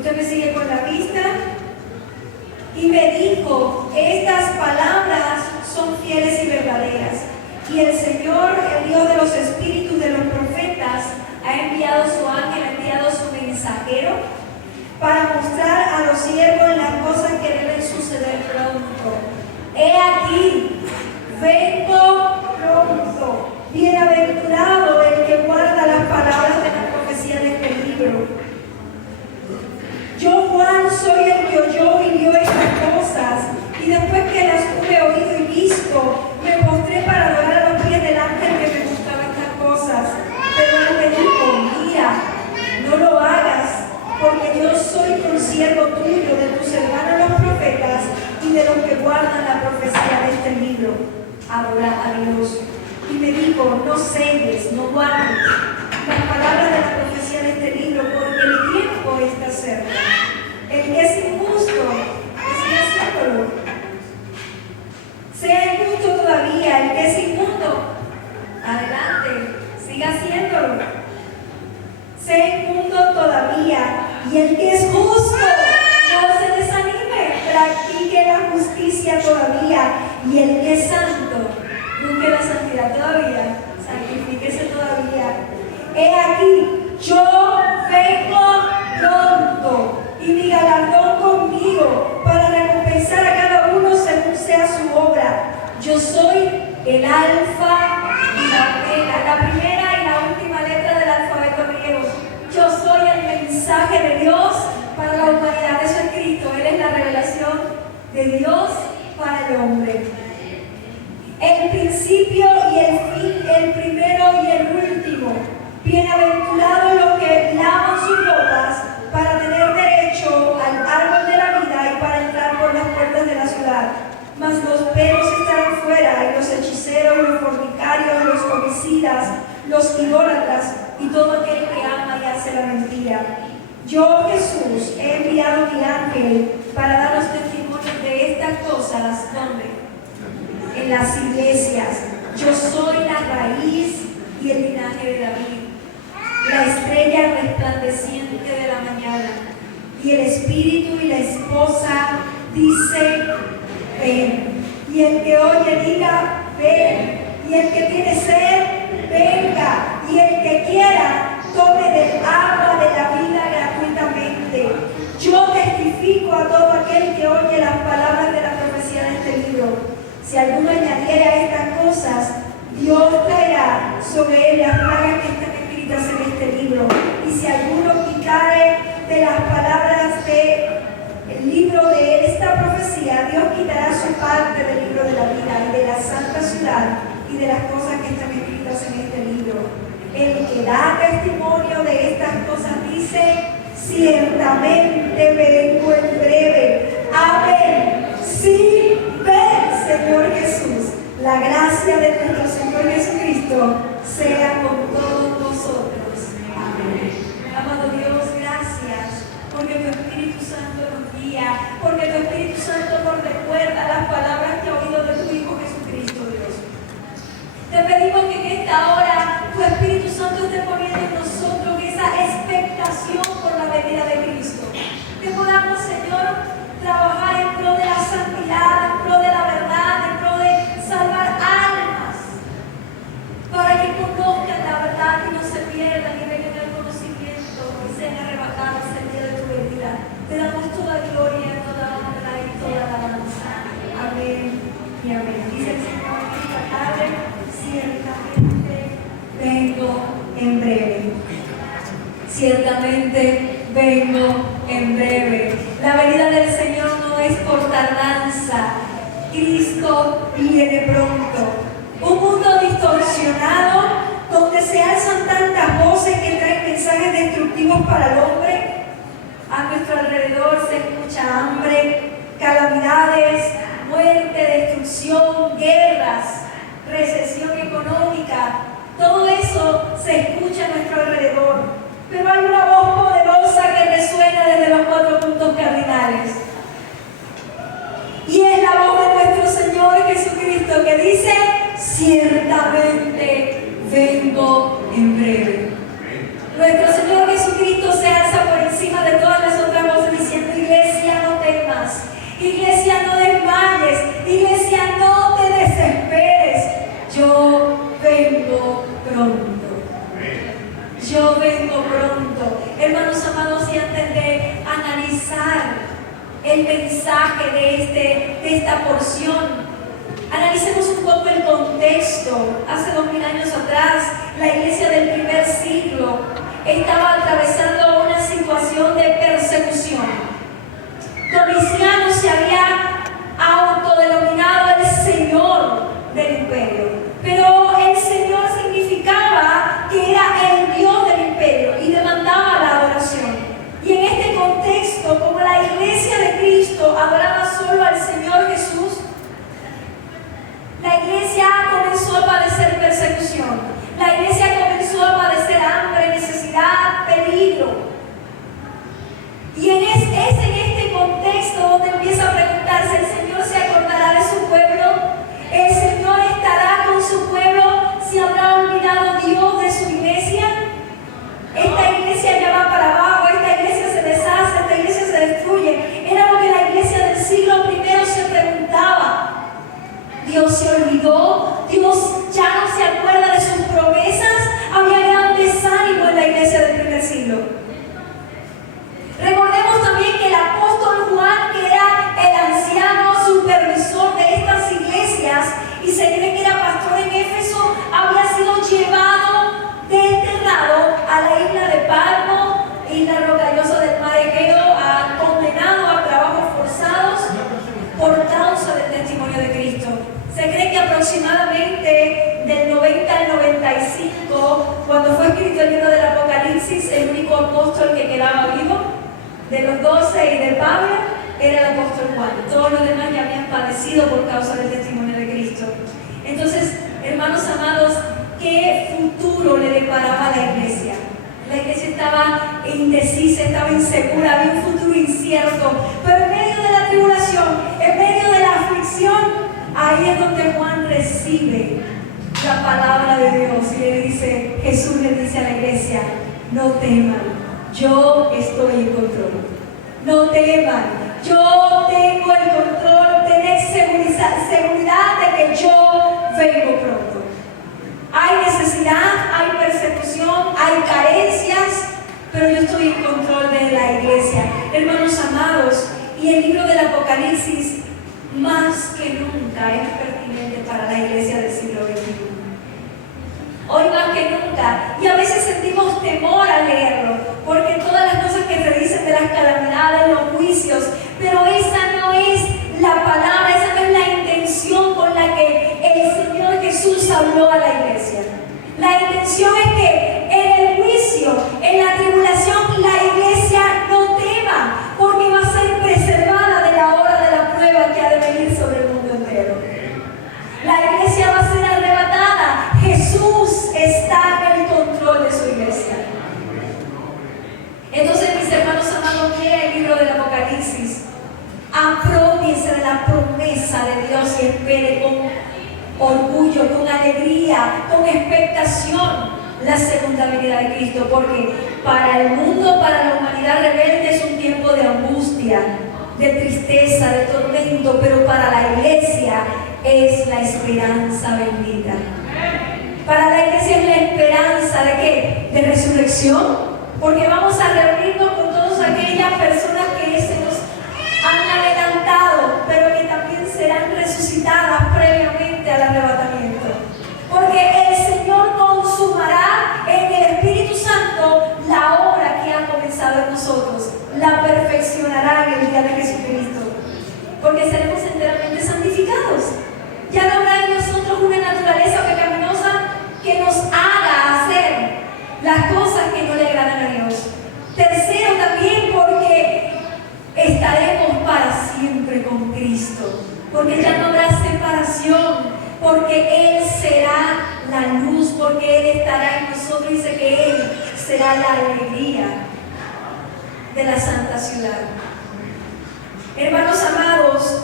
Usted me sigue con la vista. Y me dijo, estas palabras son fieles y verdaderas. Y el Señor, el Dios de los espíritus de los profetas, ha enviado su ángel, ha enviado su mensajero para mostrar a los siervos las cosas que deben suceder pronto. He aquí, vengo pronto. Bienaventurado el que guarda las palabras de la profecía de este libro. Yo, Juan, soy el que oyó y vio estas cosas, y después que las hube oído y visto, me postré para adorar a los pies del ángel que me mostraba estas cosas. Pero él me dijo, mira, no lo hagas, porque yo soy consiervo tuyo, de tus hermanos los profetas, y de los que guardan la profecía de este libro. Adora a Dios. Y me dijo, no selles, no guardes las palabras de la profecía de este libro, porque el tiempo está cerca. El que es injusto, que siga haciéndolo. Sea injusto todavía, el que es inmundo, adelante, siga haciéndolo. Sea inmundo todavía, y el que es justo, no se desanime, practique la justicia todavía, y el que es santo, busque la santidad todavía, santifíquese todavía. He aquí, yo vengo pronto, y mi galardón conmigo, para recompensar a cada uno según sea su obra. Yo soy el alfa y la omega, la primera y la última letra del alfabeto griego. Yo soy el mensaje de Dios para la humanidad. Eso es Cristo. Él es la revelación de Dios para el hombre. El principio y el fin, el primero y el último. Bienaventurados los que lavan sus ropas para tener derecho al árbol de la vida y para entrar por las puertas de la ciudad. Mas los perros estarán fuera, y los hechiceros, los fornicarios, los homicidas, los idólatras y todo aquel que ama y hace la mentira. Yo, Jesús, he enviado mi ángel para daros testimonio de estas cosas. ¿Dónde? En las iglesias. Yo soy la raíz y el linaje de David, la estrella resplandeciente de la mañana. Y el espíritu y la esposa dicen, ven. Y el que oye diga, ven. Y el que tiene sed, venga. Y el que quiera, tome del agua de la vida gratuitamente. Yo testifico a todo aquel que oye las palabras de la profecía de este libro. Si alguno añadiera a estas cosas, Dios traerá sobre él las plagas que están escritas en este libro. Y si alguno quitare de las palabras del libro de esta profecía, Dios quitará su parte del libro de la vida y de la santa ciudad y de las cosas que están escritas en este libro. El que da testimonio de estas cosas dice, ciertamente vengo en breve. Amén. Sí, ven, Señor Jesús. La gracia de nuestro Señor Jesucristo sea con todos nosotros. Amén. Amado Dios, gracias porque tu Espíritu Santo nos guía, porque tu Espíritu Santo nos recuerda las palabras que ha oído de tu Hijo Jesucristo, Dios. Te pedimos que en esta hora tu Espíritu Santo esté poniendo en nosotros esa expectación por la venida de Cristo. Que podamos, Señor, trabajar en pro de la santidad, en pro de la verdad, en pro de salvar almas, para que conozcan la verdad y no se pierdan y vengan al conocimiento y sean arrebatados el día de tu venida. Te damos toda gloria, toda honra y toda alabanza. Amén y amén. Dice el Señor esta tarde, ciertamente vengo en breve. Ciertamente vengo en breve. La venida del Señor no es por tardanza. Cristo viene pronto. Un mundo distorsionado donde se alzan tantas voces que traen mensajes destructivos para el hombre. A nuestro alrededor se escucha hambre, calamidades, muerte, destrucción, guerras, recesión económica. Todo eso se escucha a nuestro alrededor. Pero hay una voz poderosa que resuena desde los 4 puntos cardinales. Y es la voz de nuestro Señor Jesucristo que dice, ciertamente vengo en breve. Nuestro Señor Jesucristo se alza por encima de todas las otras voces el mensaje de esta porción. Analicemos un poco el contexto. Hace 2000 años atrás, la iglesia del primer siglo estaba atravesando una situación de persecución. Domiciano se había autodenominado el Señor del imperio, pero el Señor significaba que era el Dios del imperio y demandaba la adoración. Y en este contexto, como la iglesia de Cristo adoraba solo al Señor Jesús, la iglesia comenzó a padecer persecución. La iglesia comenzó a padecer hambre, necesidad, peligro. Y es en este contexto donde empieza a preguntarse: ¿el Señor se acordará de su pueblo? ¿El Señor estará con su pueblo? ¿Se habrá olvidado Dios de su iglesia? Esta iglesia ya va para abajo, esta iglesia se deshace, esta iglesia se destruye. Era lo que la iglesia del siglo I se preguntaba. Dios se olvidó, Dios ya no se acuerda de sus promesas. Había gran desánimo en la iglesia del primer siglo. Recordemos también que el apóstol Juan, que era el anciano supervisor de estas iglesias y se cree que era pastor en Éfeso, había sido llevado, desterrado a la isla de Patmos, isla rocallosa del mar Egeo, condenado a trabajos forzados por causa del testimonio de Cristo. Se cree que aproximadamente del 90 al 95, cuando fue escrito el libro del Apocalipsis, el único apóstol que quedaba vivo de los 12 y de Pablo era el apóstol Juan. Todos los demás ya habían padecido por causa del testimonio de Cristo. Entonces, hermanos amados, ¿qué futuro le deparaba a la iglesia? La iglesia estaba indecisa, estaba insegura, había un futuro incierto. Pero en medio de la tribulación, en medio de la aflicción, ahí es donde Juan recibe la palabra de Dios y le dice, Jesús le dice a la iglesia: no teman, yo estoy en control. No teman, yo tengo el control. Tened seguridad de que yo vengo pronto. Hay necesidad, hay persecución, hay carencias, pero yo estoy en control de la iglesia. Hermanos amados, y el libro del Apocalipsis más que nunca es pertinente para la iglesia del siglo XXI. Hoy más que nunca, y a veces sentimos temor al leerlo, porque todas las cosas que te dicen de las calamidades, los juicios, pero esa no es la palabra, esa no es la intención con la que el Señor Jesús habló a la iglesia. La intención es que en el juicio, en la tribulación, la iglesia no tema, porque va a ser preservada de la hora de la prueba que ha de venir sobre el mundo entero. La iglesia va a ser arrebatada. Jesús está en el control de su iglesia. Entonces, mis hermanos amados, lea el libro del Apocalipsis. Apropiese de la promesa de Dios y espere con orgullo, con alegría, con expectación la segunda venida de Cristo, porque para el mundo, para la humanidad rebelde es un tiempo de angustia, de tristeza, de tormento, pero para la iglesia es la esperanza bendita. Para la iglesia es la esperanza ¿de qué? De resurrección, porque vamos a reunirnos con todas aquellas personas que se nos han adelantado, pero que también serán resucitadas previamente al arrebatamiento. Porque el Señor consumará en el Espíritu Santo la obra que ha comenzado en nosotros, la perfeccionará en el día de Jesucristo, porque seremos enteramente santificados. Ya no habrá en nosotros una naturaleza pecaminosa que nos haga hacer las cosas que no le agradan a Dios. Tercero, también porque estaremos para siempre con Cristo, porque ya no habrá separación, porque Él será la luz, porque Él estará en nosotros. Dice que Él será la alegría de la santa ciudad. Hermanos amados,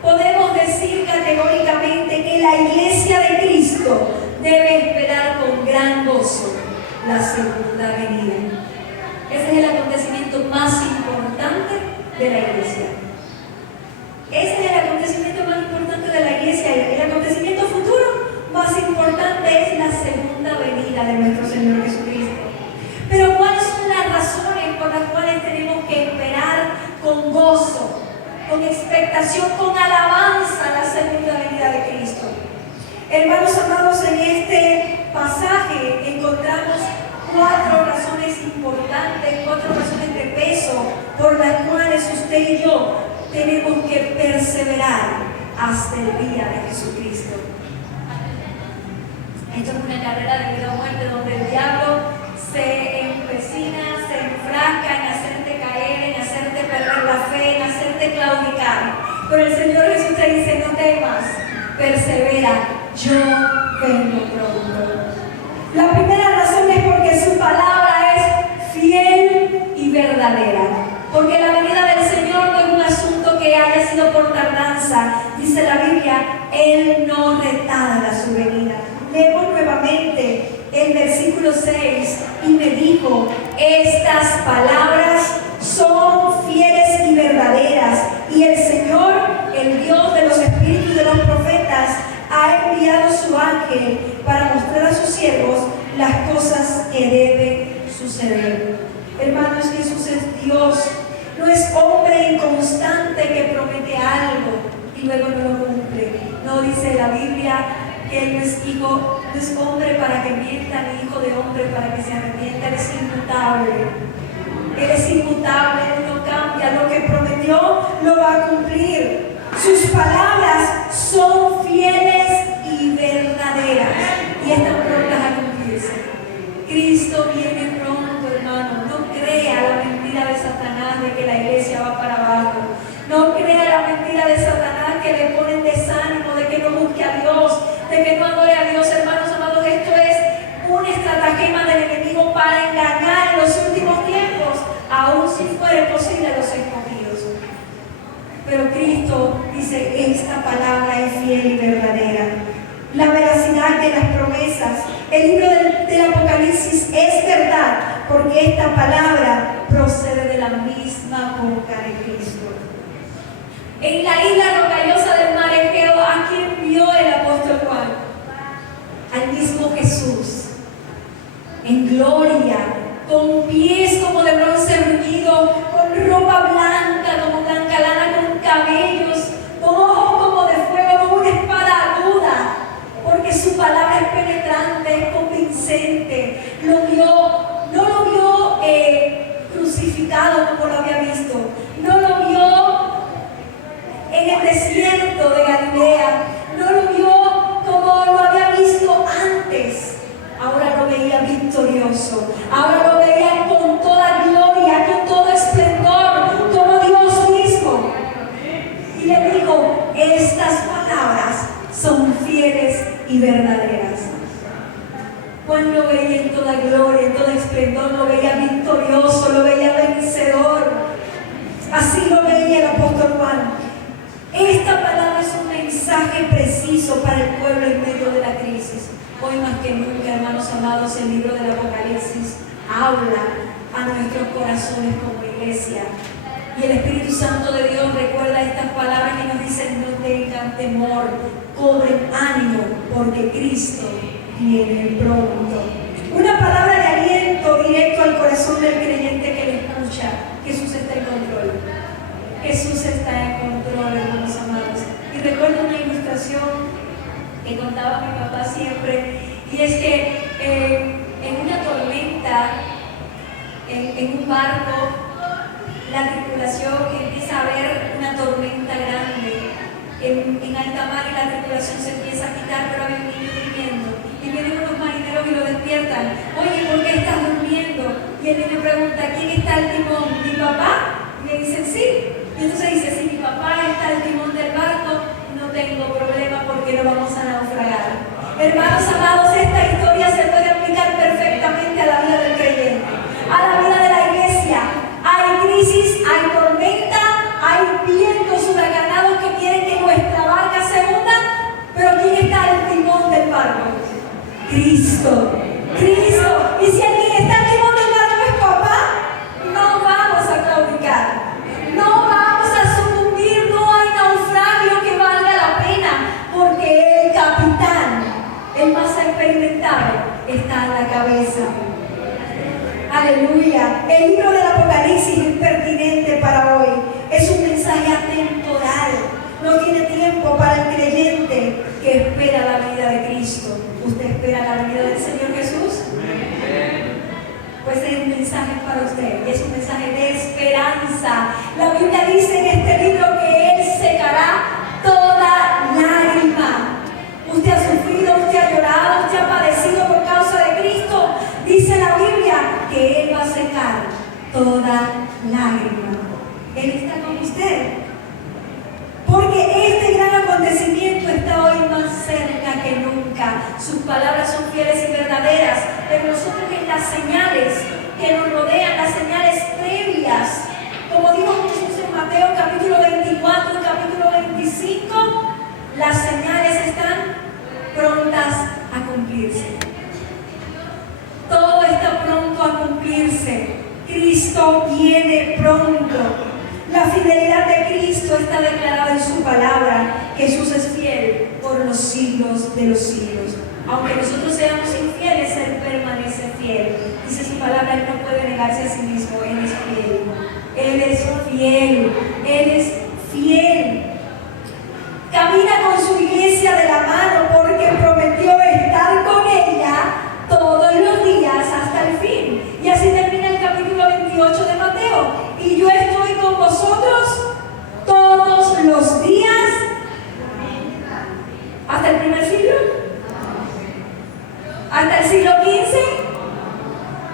podemos decir categóricamente que la iglesia de Cristo debe esperar con gran gozo la segunda venida. Ese es el acontecimiento más importante de la iglesia. Ese es el acontecimiento más importante de la iglesia. El acontecimiento futuro más importante es la segunda venida de nuestro Señor Jesucristo. Pero ¿cuáles son las razones por las cuales tenemos que esperar con gozo con expectación, con alabanza a la segunda venida de Cristo. Hermanos amados, en este pasaje encontramos 4 razones importantes, 4 razones de peso por las cuales usted y yo tenemos que perseverar hasta el día de Jesucristo. Esto es una carrera de vida o muerte donde el diablo se empecina, se enfrasca en hacerte caer, en hacerte perder la fe, en hacerte claudicar. Pero el Señor Jesús te dice: no temas, persevera, yo vengo pronto. La primera razón es porque su palabra es fiel y verdadera. Porque la venida del Señor no es un asunto que haya sido por tardanza. Dice la Biblia, Él no retarda su venida. Leemos nuevamente el versículo 6: y me dijo, estas palabras son fieles y verdaderas, y el Señor, el Dios de los espíritus de los profetas, ha enviado su ángel para mostrar a sus siervos las cosas que deben suceder. Hermanos, Jesús es Dios, no es hombre inconstante que promete algo y luego no lo cumple. No dice la Biblia que Él no es hijo, no es hombre para que mienta, ni hijo de hombre para que se arrepienta. Él es inmutable. Él es inmutable, Él no cambia. Lo que prometió lo va a cumplir. Sus palabras son fieles y verdaderas y están prontas a cumplirse. Cristo viene pronto, hermano. No crea la mentira de Satanás de que la iglesia va para abajo. No crea la mentira de Satanás que le ponen desánimo, de que no busque a Dios, de que no adore a Dios. Hermanos amados, esto es un estratagema del enemigo para engañar en los últimos tiempos, aun si fuere posible, los escogidos. Pero Cristo dice: esta palabra es fiel y verdadera. La veracidad de las promesas. El libro del Apocalipsis es verdad, porque esta palabra procede de la misma boca de Cristo. En la isla rocallosa del mar Egeo, ¿a quién vio el apóstol Juan? Al mismo Jesús, en gloria, con pies como de bronce bruñido, con ropa blanca como blanca lana, con cabellos, con ojos como de fuego, con una espada aguda, porque su palabra es penetrante, es convincente. Lo vio, no lo vio crucificado como lo había visto, no lo vio en el desierto de Galilea, no lo vio como lo había visto antes. Ahora lo veía victorioso, ahora lo veía con toda gloria, con todo esplendor, como Dios mismo. Y le dijo: estas palabras son fieles y verdaderas. Juan lo veía en toda gloria, en todo esplendor, lo veía victorioso, lo veía vencedor. Así lo veía el apóstol Juan. Esta palabra es un mensaje preciso para el pueblo en medio de la crisis. Hoy más que nunca, hermanos amados, el libro del Apocalipsis habla a nuestros corazones como iglesia. Y el Espíritu Santo de Dios recuerda estas palabras y nos dice: no tengan temor, cobren ánimo, porque Cristo viene pronto. Una palabra de aliento directo al corazón del creyente que le escucha: Jesús está en control. Jesús está en control, hermanos amados. Y recuerdo una ilustración que contaba mi papá siempre, y es que en una tormenta, en un barco, la tripulación empieza a ver una tormenta grande en alta mar y la tripulación se empieza a quitar, pero hay un niño durmiendo. Y vienen unos marineros y lo despiertan. Oye, ¿por qué estás durmiendo? Y el niño pregunta: ¿quién está al timón? ¿Mi papá? Y le dicen: sí. Y entonces dice: si mi papá está al timón del barco, no tengo problema porque no vamos a naufragar. Hermanos amados, esta historia se puede aplicar perfectamente a la vida del creyente, a la vida de la iglesia. Hay crisis, hay tormenta, hay vientos huracanados que quieren que nuestra barca se hunda, pero ¿quién está al timón del barco? Cristo. Cristo. Y si alguien está al timón del barco es papá, no vamos a claudicar. No vamos a sucumbir, no hay naufragio que valga la pena, porque el capitán, el más experimentado, La Biblia dice en este libro que Él secará toda lágrima. Usted ha sufrido, usted ha llorado, usted ha padecido por causa de Cristo. Dice la Biblia que Él va a secar toda lágrima. Él está con usted. Porque este gran acontecimiento está hoy más cerca que nunca. Sus palabras son fieles y verdaderas. Pero nosotros en las señales que nos rodean, las señales previas, como dijo Jesús en Mateo capítulo 24 y capítulo 25, las señales están prontas a cumplirse. Todo está pronto a cumplirse. Cristo viene pronto. La fidelidad de Cristo está declarada en su palabra. Jesús es fiel por los siglos de los siglos. Aunque nosotros seamos infieles, Él permanece fiel. Dice su palabra, Él no puede negarse a sí mismo. Él es fiel. Él es fiel. Él es fiel. Camina con su iglesia de la mano porque prometió estar con ella todos los días hasta el fin. Y así termina el capítulo 28 de Mateo. Y yo estoy con vosotros todos los días hasta el primer siglo, hasta el siglo XV,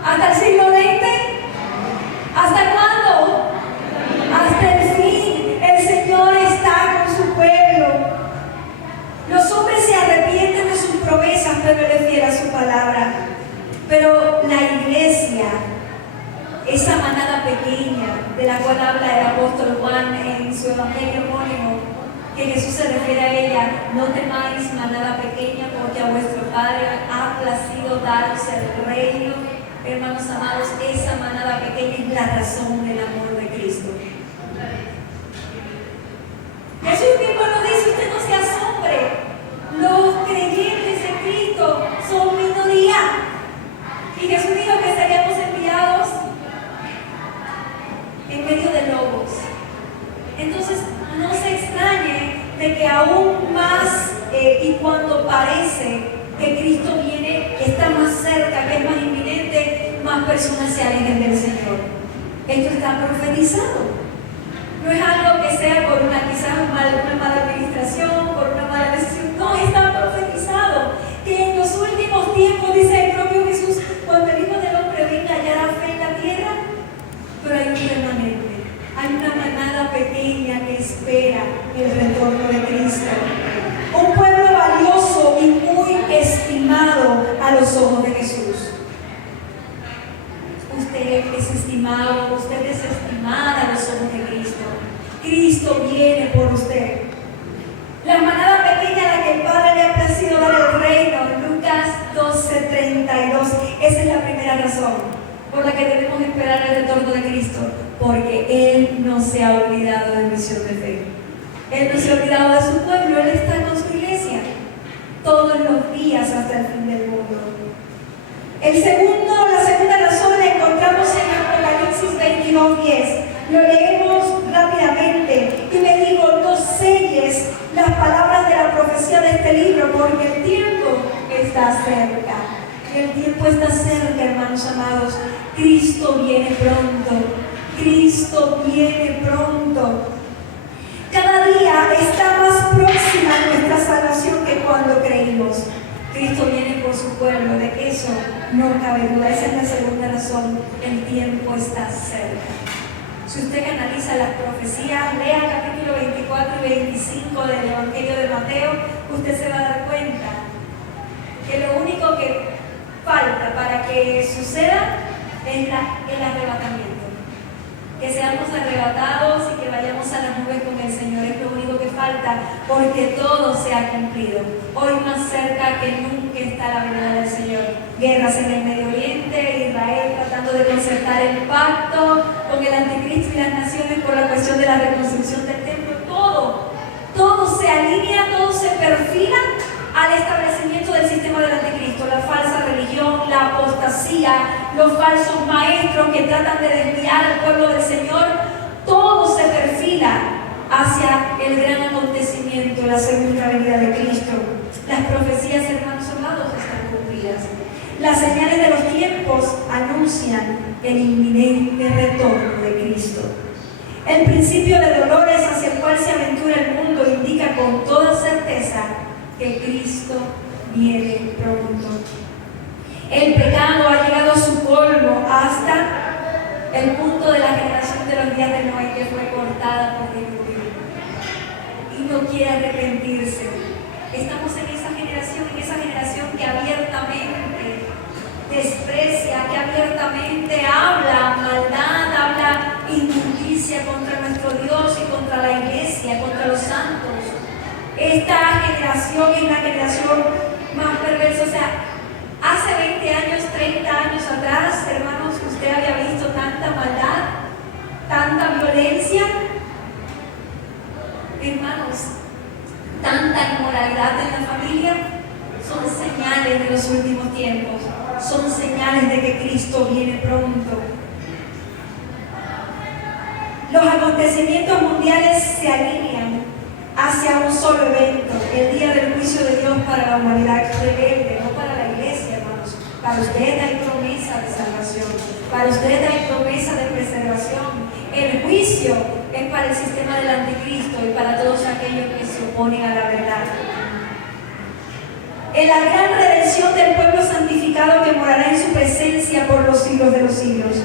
hasta el siglo XX. ¿Hasta cuándo? Hasta el fin. El Señor está con su pueblo. Los hombres se arrepienten de sus promesas, pero Él es fiel a su palabra. Pero la iglesia, esa manada pequeña de la cual habla el apóstol Juan en su evangelio homónimo, que Jesús se refiere a ella: no temáis, manada pequeña, porque a vuestro Padre ha placido daros el reino. Hermanos amados, esa manada pequeña es la razón del amor de Cristo. Jesús mismo nos dice: usted no se asombre, los creyentes en Cristo son minoría. Y Jesús dijo que seríamos enviados en medio de lobos. Entonces, no se extrañe de que aún más, y cuando parece que Cristo viene, está más cerca, que es más inminente, más personas se alejen del Señor. Esto está profetizado. No es algo que sea por quizás una mala administración, por una mala decisión. No, está profetizado. Que en los últimos tiempos, dice el propio Jesús, cuando el Hijo del Hombre venga, hallará fe en la tierra. Pero hay un remanente, hay una manada pequeña que espera el retorno de Cristo. Un pueblo valioso y muy estimado a los ojos de Jesús. Usted es estimado, usted es estimada a los ojos de Cristo. Cristo viene por usted. La manada pequeña a la que el Padre le ha placido dar el reino, Lucas 12:32. Esa es la primera razón por la que debemos esperar el retorno de Cristo, porque Él no se ha olvidado de misión de fe. Él no se ha olvidado de su pueblo. Él está con su iglesia todos los días hasta el fin del mundo. La segunda razón la encontramos en Apocalipsis 22:10. Lo leemos rápidamente. Y me dijo: no selles las palabras de la profecía de este libro, porque el tiempo está cerca. El tiempo está cerca, hermanos amados. Cristo viene pronto. Cristo viene pronto. Cada día está más próxima nuestra salvación que cuando creímos. Cristo viene por su pueblo, de eso no cabe duda. Esa es la segunda razón. El tiempo está cerca. Si usted analiza las profecías, lea capítulo 24 y 25 del Evangelio de Mateo, usted se va a dar cuenta que lo único que falta para que suceda es el arrebatamiento. Que seamos arrebatados y que vayamos a las nubes con el Señor es lo único que falta, porque todo se ha cumplido. Hoy más cerca que nunca está la venida del Señor. Guerras en el Medio Oriente, Israel tratando de concertar el pacto con el anticristo y las naciones por la cuestión de la reconstrucción del templo. Todo se alinea, todo se perfila al establecimiento del sistema del anticristo, la falsa religión, la apostasía, los falsos maestros que tratan de desviar al pueblo del Señor. Todo se perfila hacia el gran acontecimiento, la segunda venida de Cristo. Las profecías, hermanos amados, están cumplidas. Las señales de los tiempos anuncian el inminente retorno de Cristo. El principio de dolores hacia el cual se aventura el mundo indica con toda certeza que Cristo viene pronto. El pecado ha llegado a su colmo hasta el punto de la generación de los días de Noé, que fue cortada por diluvio y no quiere arrepentirse. Estamos en esa generación que abiertamente desprecia, que abiertamente habla maldad, habla injusticia contra nuestro Dios y contra la iglesia, contra los santos. Esta generación es la generación más perversa. O sea, hace 20 años, 30 años atrás, hermanos, usted había visto tanta maldad, tanta violencia, hermanos, tanta inmoralidad en la familia. Son señales de los últimos tiempos, son señales de que Cristo viene pronto. Los acontecimientos mundiales se alinean hacia un solo evento, el día del juicio de Dios para la humanidad rebelde, no para la iglesia, hermanos. Para usted hay promesa de salvación, para usted hay promesa de preservación. El juicio es para el sistema del anticristo y para todos aquellos que se oponen a la verdad. En la gran redención del pueblo santificado que morará en su presencia por los siglos de los siglos,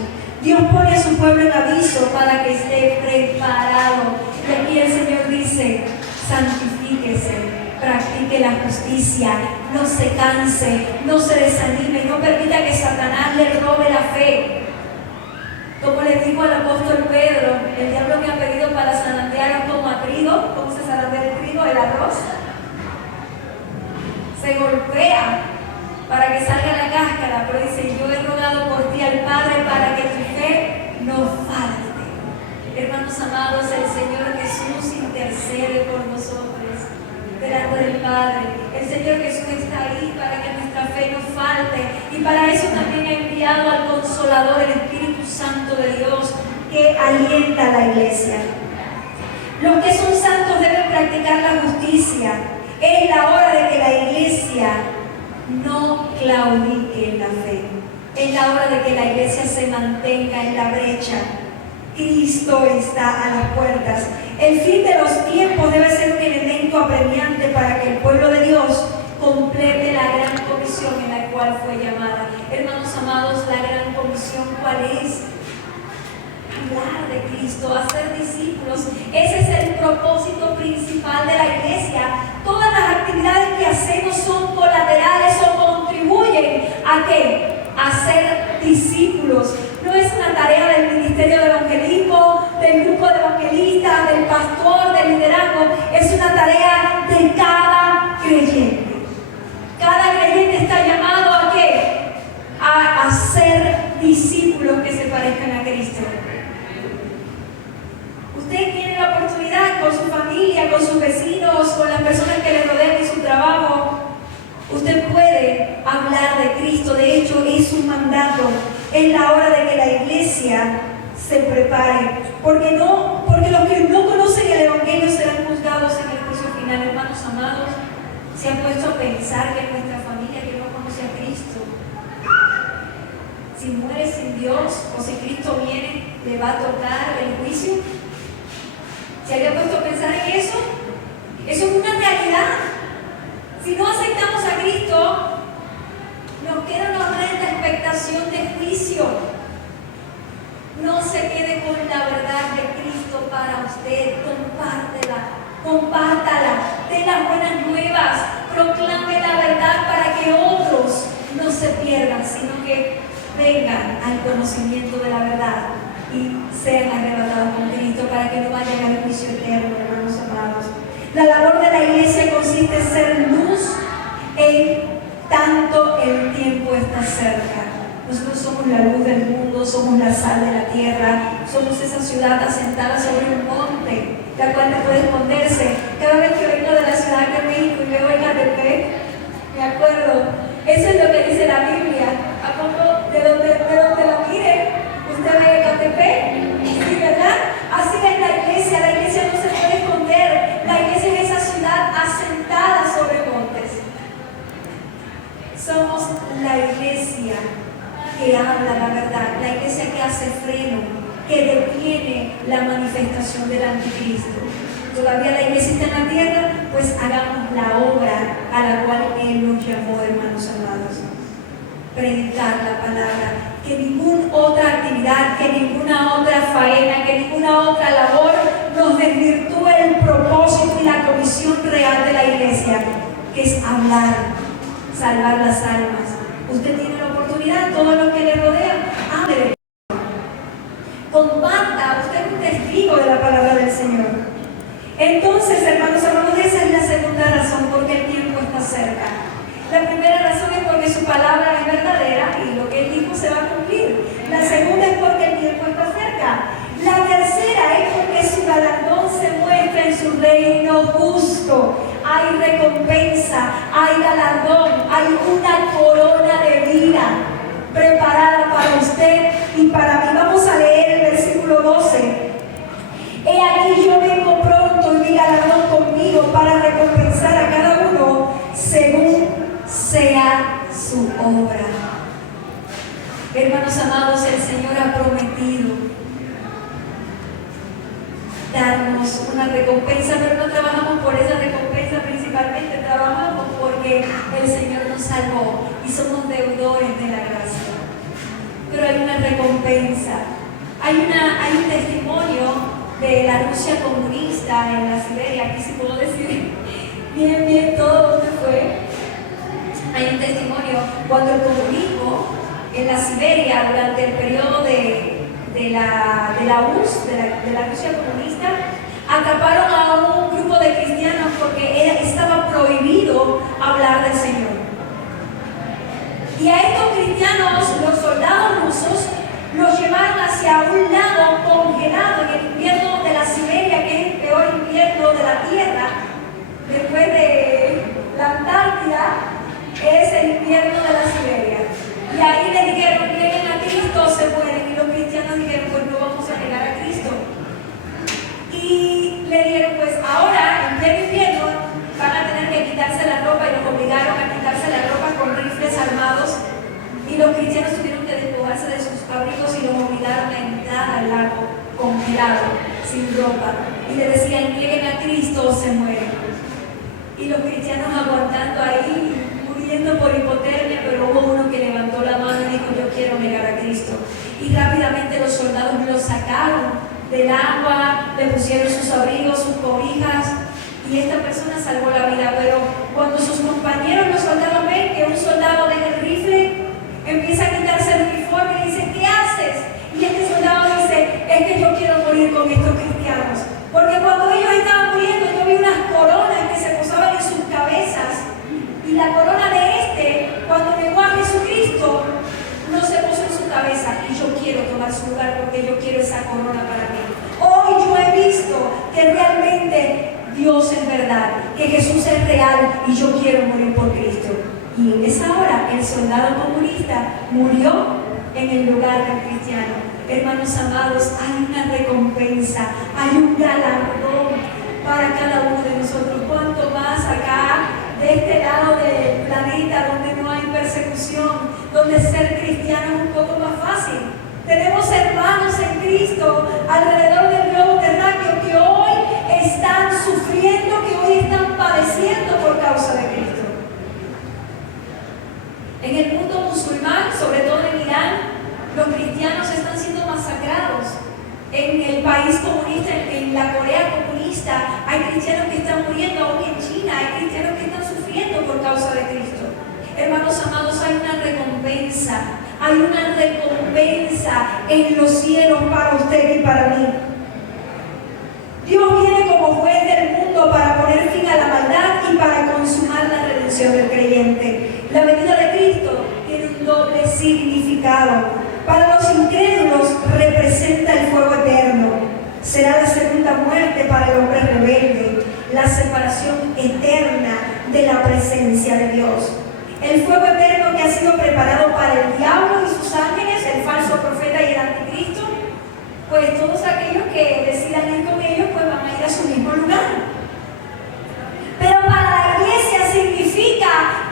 Dios pone a su pueblo en aviso para que esté preparado. Y aquí el Señor dice: santifíquese, practique la justicia, no se canse, no se desanime, no permita que Satanás le robe la fe. Como le dijo al apóstol Pedro, el diablo me ha pedido para zarandear como a trigo. ¿Cómo se zarandea el trigo? El arroz. Se golpea para que salga la cáscara, pero dice: yo he rogado por ti al Padre para que tu fe no falte. Hermanos amados, el Señor Jesús intercede por nosotros delante del Padre. El Señor Jesús está ahí para que nuestra fe no falte, y para eso también ha enviado al Consolador, el Espíritu Santo de Dios, que alienta a la iglesia. Los que son santos deben practicar la justicia. Es la hora de que la iglesia no claudique en la fe. Es la hora de que la iglesia se mantenga en la brecha. Cristo está a las puertas. El fin de los tiempos debe ser un elemento apremiante para que el pueblo de Dios complete la gran comisión en la cual fue llamada. Hermanos amados, la gran comisión, ¿cuál es? Hablar de Cristo, hacer discípulos. Ese es el propósito principal de la iglesia. Todas las actividades que hacemos son colaterales o contribuyen ¿a qué? A ser discípulos. No es una tarea del ministerio de evangelismo, del grupo de evangelistas, del pastor, del liderazgo. Es una tarea de cada creyente. Cada creyente está llamado ¿a qué? A ser discípulos que se parezcan a Cristo. Usted tiene la oportunidad con su familia, con sus vecinos, con las personas que le rodean en su trabajo. Usted puede hablar de Cristo. De hecho, es un mandato. Es la hora de que la iglesia se prepare. Porque los que no conocen el Evangelio serán juzgados en el juicio final. Hermanos amados, ¿se han puesto a pensar que nuestra familia que no conoce a Cristo, si muere sin Dios o si Cristo viene, le va a tocar el juicio? ¿Se había puesto a pensar en eso? Eso es una realidad. Si no aceptamos a Cristo, nos queda una horrenda expectación de juicio. No se quede con la verdad de Cristo para usted. Compártala, dé las buenas nuevas, proclame la verdad para que otros no se pierdan, sino que vengan al conocimiento de la verdad y sean arrebatados con Cristo para que no vayan al juicio eterno, hermanos amados. La labor de la iglesia consiste en ser luz en tanto el tiempo está cerca. Nosotros somos la luz del mundo, somos la sal de la tierra, somos esa ciudad asentada sobre un monte, la cual no puede esconderse. Cada vez que vengo de la Ciudad de México y veo Ecatepec, me acuerdo, eso es lo que dice la Biblia. ¿A poco de donde lo mire, usted ve Ecatepec? Sí, ¿verdad? Así es la iglesia no se puede esconder. La iglesia es esa ciudad asentada sobre montes. Somos la iglesia que habla la verdad, la iglesia que hace freno, que detiene la manifestación manifestación del anticristo. Todavía la iglesia está en la tierra, pues hagamos la obra a la cual Él nos llamó, hermanos amados. Predicar la palabra, que ninguna otra actividad, que ninguna otra faena, que ninguna otra labor nos desvirtúe el propósito y la comisión real de la iglesia, que es hablar, salvar las almas. Usted tiene la oportunidad, todo lo que le rodea, hable. Comparta, usted es un testigo de la palabra del Señor. Entonces, hermanos amados, esa es la segunda razón, porque el tiempo está cerca. La primera razón es porque su palabra es verdadera y lo que Él dijo se va a cumplir. La segunda es porque el tiempo está cerca. La tercera es porque su galardón se muestra en su reino justo. Hay recompensa, hay galardón, hay una corona de vida preparada para usted y para mí. Vamos a leer el versículo 12. He aquí yo vengo pronto y mi galardón conmigo para recompensar a cada uno según sea su obra. Hermanos amados, el Señor ha prometido darnos una recompensa, pero no trabajamos por esa recompensa principalmente, trabajamos porque el Señor nos salvó y somos deudores de la gracia. Pero hay una recompensa, hay un testimonio de la Rusia comunista en la Siberia, aquí sí puedo decir bien todo dónde fue. Hay un testimonio cuando el comunismo en la Siberia durante el periodo de la URSS, de la Rusia comunista, atraparon a un grupo de cristianos porque estaba prohibido hablar del Señor. Y a estos cristianos, los soldados rusos, los llevaron hacia un lago congelado en el invierno de la Siberia, que es el peor invierno de la Tierra, después de la Antártida, es el invierno de la Siberia. Y ahí le dijeron, nieguen a Cristo, se mueren. Y los cristianos dijeron, pues no vamos a negar a Cristo. Y le dijeron, pues ahora, en pleno invierno, van a tener que quitarse la ropa, y los obligaron a quitarse la ropa con rifles armados. Y los cristianos tuvieron que despojarse de sus abrigos y los obligaron a entrar al lago congelado, sin ropa. Y le decían, nieguen a Cristo o se mueren. Y los cristianos aguantando ahí, muriendo por hipotermia, pero hubo uno que levantó la mano y dijo, yo quiero negar a Cristo. Y rápidamente los soldados lo sacaron del agua, le pusieron sus abrigos, sus cobijas, y esta persona salvó la vida. Pero cuando sus compañeros, los soldados, ven que un soldado deja el rifle, empieza a quitarse el uniforme y dice, ¿qué haces? Y este soldado dice, es que yo quiero morir con estos cristianos. Porque cuando ellos estaban muriendo, yo vi unas coronas que se posaban en sus cabezas. Y la corona de cuando negó a Jesucristo, no se posó en su cabeza. Y yo quiero tomar su lugar porque yo quiero esa corona para mí. Hoy yo he visto que realmente Dios es verdad, que Jesús es real y yo quiero morir por Cristo. Y en esa hora el soldado comunista murió en el lugar del cristiano. Hermanos amados, hay una recompensa, hay un galardón para cada uno de nosotros. Cuanto más acá, de este lado del planeta, donde no hay persecución, donde ser cristiano es un poco más fácil. Tenemos hermanos en Cristo alrededor del globo terráqueo que hoy están sufriendo, que hoy están padeciendo por causa de Cristo. En el mundo musulmán, sobre todo en Irán, los cristianos están siendo masacrados. En el país comunista, en la Corea comunista, hay cristianos que están muriendo. Aún en China hay cristianos que están sufriendo por causa de Cristo. Hermanos amados, hay una recompensa en los cielos para usted y para mí. Dios viene como juez del mundo para poner fin a la maldad y para consumar la redención del creyente. La venida de Cristo tiene un doble significado. Para los incrédulos representa el fuego eterno. Será la segunda muerte para el hombre rebelde, la separación eterna de la presencia de Dios. El fuego eterno que ha sido preparado para el diablo y sus ángeles, el falso profeta y el anticristo, pues todos aquellos que decidan ir con ellos, pues van a ir a su mismo lugar. Pero para la iglesia significa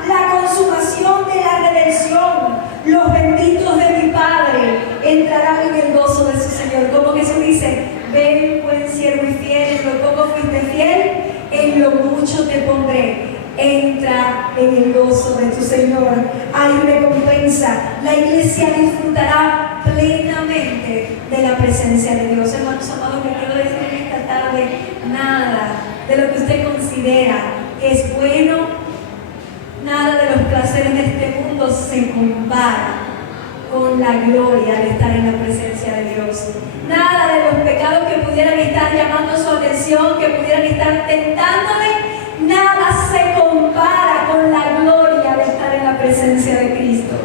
la consumación de la redención. Los benditos de mi Padre entrarán en el gozo de su Señor. Como Jesús dice, ven pues fuiste fiel, en lo mucho te pondré. Entra en el gozo de tu Señor. Hay recompensa. La iglesia disfrutará plenamente de la presencia de Dios. Hermanos amados, me quiero decir en esta tarde, nada de lo que usted considera que es bueno, nada de los placeres de este mundo se compara con la gloria de estar en la presencia de Dios. Nada de los pecados que pudieran estar llamando su atención, que pudieran estar tentándole, nada se compara con la gloria de estar en la presencia de Cristo.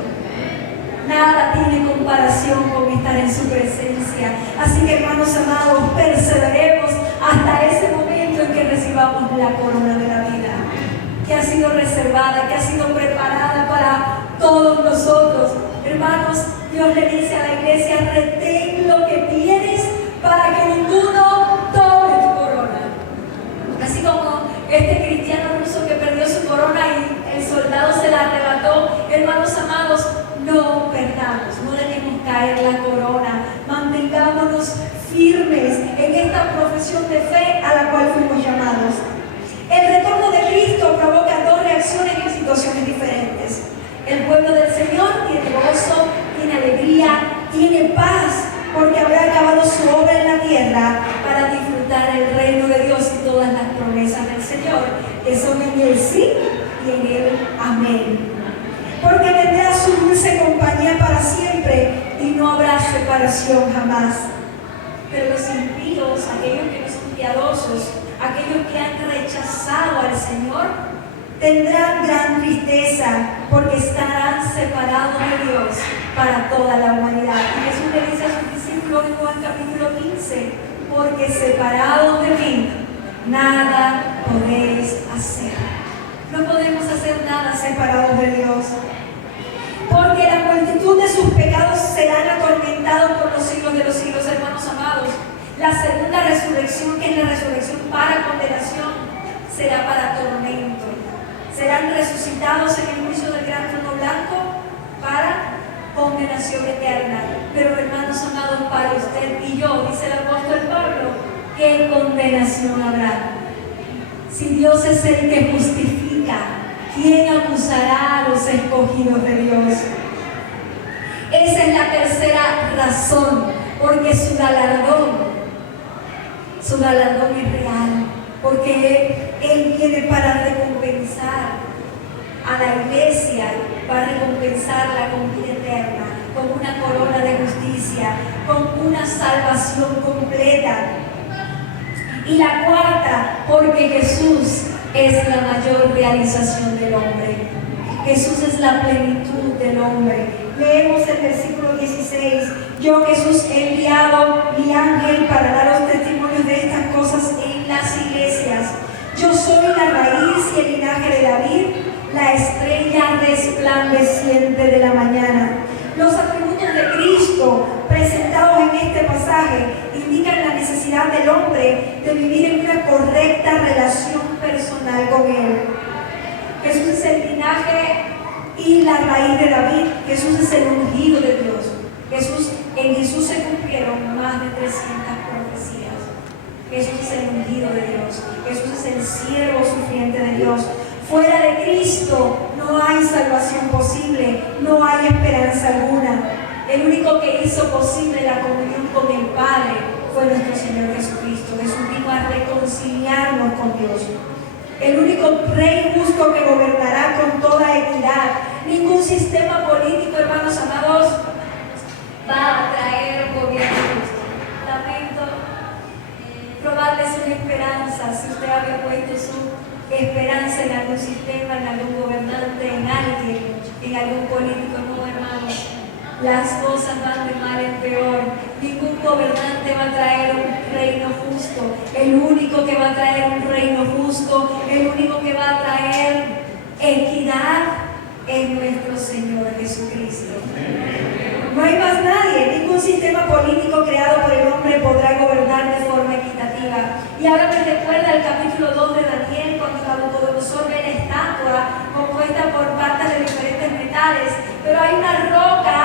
Nada tiene comparación con estar en su presencia. Así que, hermanos amados, perseveremos hasta ese momento en que recibamos la corona de la vida, que ha sido reservada, que ha sido preparada para todos nosotros. Hermanos, Dios le dice a la iglesia: retén lo que tienes para que ninguno tome tu corona. Así como este cristiano ruso que perdió su corona y el soldado se la arrebató, hermanos amados, no perdamos, no dejemos caer la corona, mantengámonos firmes en esta profesión de fe a la cual fuimos llamados. El retorno de Cristo provoca dos reacciones en situaciones diferentes. El pueblo del Señor tiene gozo, tiene alegría, tiene paz, porque habrá acabado su obra en la tierra para disfrutar el reino de Dios y todas las promesas del Señor, que son en el sí y en el amén. Porque tendrá su dulce compañía para siempre y no habrá separación jamás. Pero los impíos, aquellos que no son piadosos, aquellos que han rechazado al Señor, tendrán gran tristeza porque estarán separados de Dios para toda la humanidad. Y Jesús le dice a sus discípulos en Juan capítulo 15: porque separados de mí, nada podéis hacer. No podemos hacer nada separados de Dios. Porque la multitud de sus pecados serán atormentados por los siglos de los siglos, hermanos amados. La segunda resurrección, que es la resurrección para condenación, será para tormento. Serán resucitados en el juicio del gran trono blanco para condenación eterna. Pero, hermanos amados, para usted y yo, dice el apóstol Pablo, ¿qué condenación habrá? Si Dios es el que justifica, ¿quién acusará a los escogidos de Dios? Esa es la tercera razón, porque su galardón es real, porque Él viene para recompensar a la iglesia, para recompensarla con vida eterna, con una corona de justicia, con una salvación completa. Y la cuarta, porque Jesús es la mayor realización del hombre. Jesús es la plenitud del hombre. Leemos el versículo 16: yo, Jesús, he enviado mi ángel para daros testimonios de estas cosas en las iglesias. Yo soy la raíz y el linaje de David, la estrella resplandeciente de la mañana. Los atributos de Cristo presentados en este pasaje indican la necesidad del hombre de vivir en una correcta relación personal con Él. Jesús es el linaje y la raíz de David. Jesús es el ungido de Dios. En Jesús se cumplieron más de 300 profecías. Jesús es el ungido de Dios. Jesús es el siervo sufriente de Dios. Fuera de Cristo no hay salvación posible, no hay esperanza alguna. El único que hizo posible la comunión con el Padre fue nuestro Señor Jesucristo. Jesús vino a reconciliarnos con Dios. El único Rey justo que gobernará con toda equidad. Ningún sistema político, hermanos amados, va a traer un gobierno justo. Lamento probarles una esperanza. Si usted había puesto su esperanza en algún sistema, en algún gobernante, en alguien, en algún político, no, hermanos. Las cosas van de mal en peor. Ningún gobernante va a traer un reino justo. El único que va a traer un reino justo, el único que va a traer equidad es nuestro Señor Jesucristo. No hay más nadie. Ningún sistema político creado por el hombre podrá gobernar de forma equitativa. Y ahora me recuerda el capítulo 2 de Daniel, cuando Nabucodonosor ve la estatua compuesta por partes de diferentes metales, pero hay una roca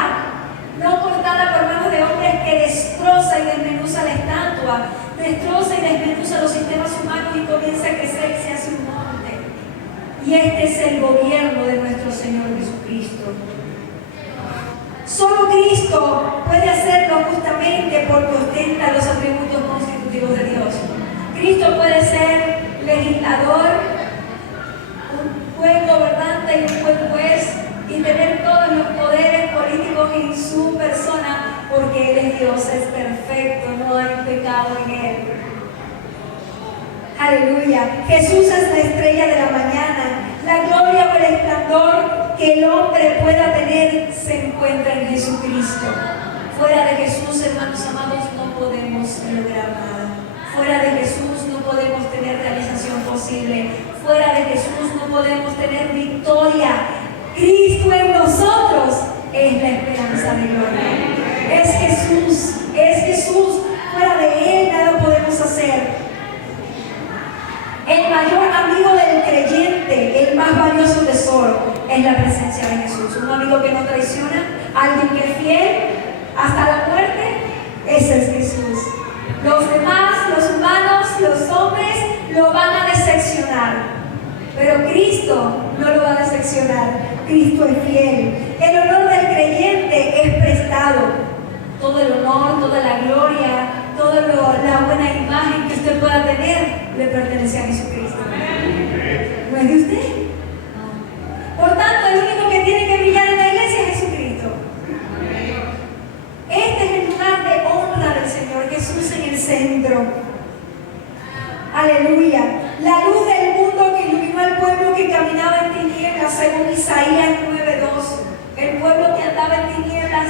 no cortada por manos de hombres que destroza y desmenuza la estatua, destroza y desmenuza los sistemas humanos hermanos, y comienza a crecer y se hace un monte. Y este es el gobierno de nuestro Señor Jesucristo. Solo Cristo puede hacerlo justamente porque ostenta los atributos constitutivos de Dios. Cristo puede ser legislador, un buen gobernante y un buen juez y tener todos los poderes políticos en su persona porque Él es Dios, es perfecto, no hay pecado en Él. Aleluya. Jesús es la estrella de la mañana. La gloria o el esplendor que el hombre pueda tener se encuentra en Jesucristo. Fuera de Jesús, hermanos amados, no podemos lograr nada. Fuera de Jesús no podemos tener realización posible. Fuera de Jesús no podemos tener victoria. Cristo en nosotros es la esperanza de gloria. Es Jesús, es Jesús. Fuera de Él nada podemos hacer. El mayor amigo del creyente, el más valioso tesoro, es la presencia de Jesús. Un amigo que no traiciona, alguien que es fiel hasta la muerte, ese es Jesús. Los demás, los humanos, los hombres, lo van a decepcionar. Pero Cristo no lo va a decepcionar. Cristo es fiel. El honor del creyente es prestado. Todo el honor, toda la gloria, toda la buena imagen que usted pueda tener, le pertenece a Jesucristo. ¿No es de usted? No. Por tanto, el único que tiene que brillar en la iglesia es Jesucristo. Este es el lugar de honra del Señor, Jesús en el centro. Aleluya. La luz del mundo que iluminó al pueblo que caminaba en tinieblas, según Isaías 9:2. El pueblo que andaba en tinieblas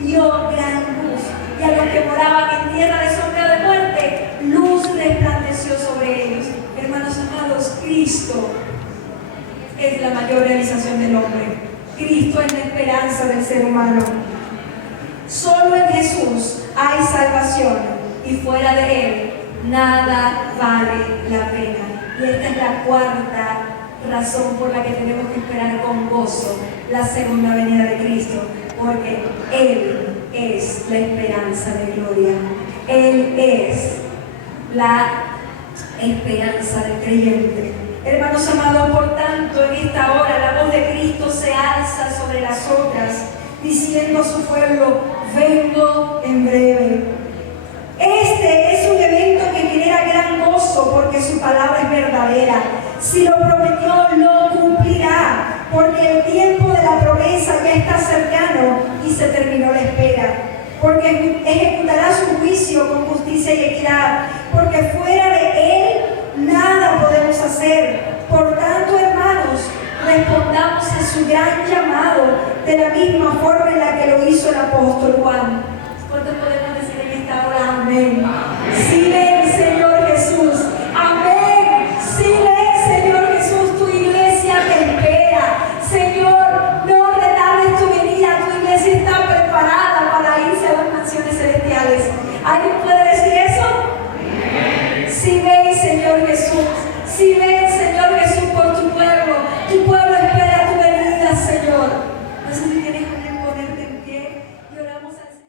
vio gran luz, y a los que moraban en tierra de sombra de muerte, luz resplandeció sobre ellos. Hermanos amados, Cristo es la mayor realización del hombre. Cristo es la esperanza del ser humano. Solo en Jesús hay salvación, y fuera de Él nada vale la pena. Y esta es la cuarta razón por la que tenemos que esperar con gozo la segunda venida de Cristo, porque Él es la esperanza de gloria. Él es la esperanza del creyente. Hermanos amados, por tanto, en esta hora la voz de Cristo se alza sobre las otras, diciendo a su pueblo: vengo en breve. Este es un evento que genera gran gozo porque su palabra es verdadera. Si lo prometió, lo cumplirá, porque el tiempo de la promesa ya está cercano y se terminó la espera. Porque ejecutará su juicio con justicia y equidad, porque fuera de Él nada podemos hacer. Por tanto, hermanos, respondamos a su gran llamado de la misma forma en la que lo hizo el apóstol Juan. ¿Cuántos podemos decir en esta hora amén? Sí, ven, Señor Jesús. Amén. Sí, ven, Señor Jesús. Tu iglesia te espera. Señor, no retardes tu venida. Tu iglesia está preparada para irse a las mansiones celestiales. Hay un pueblo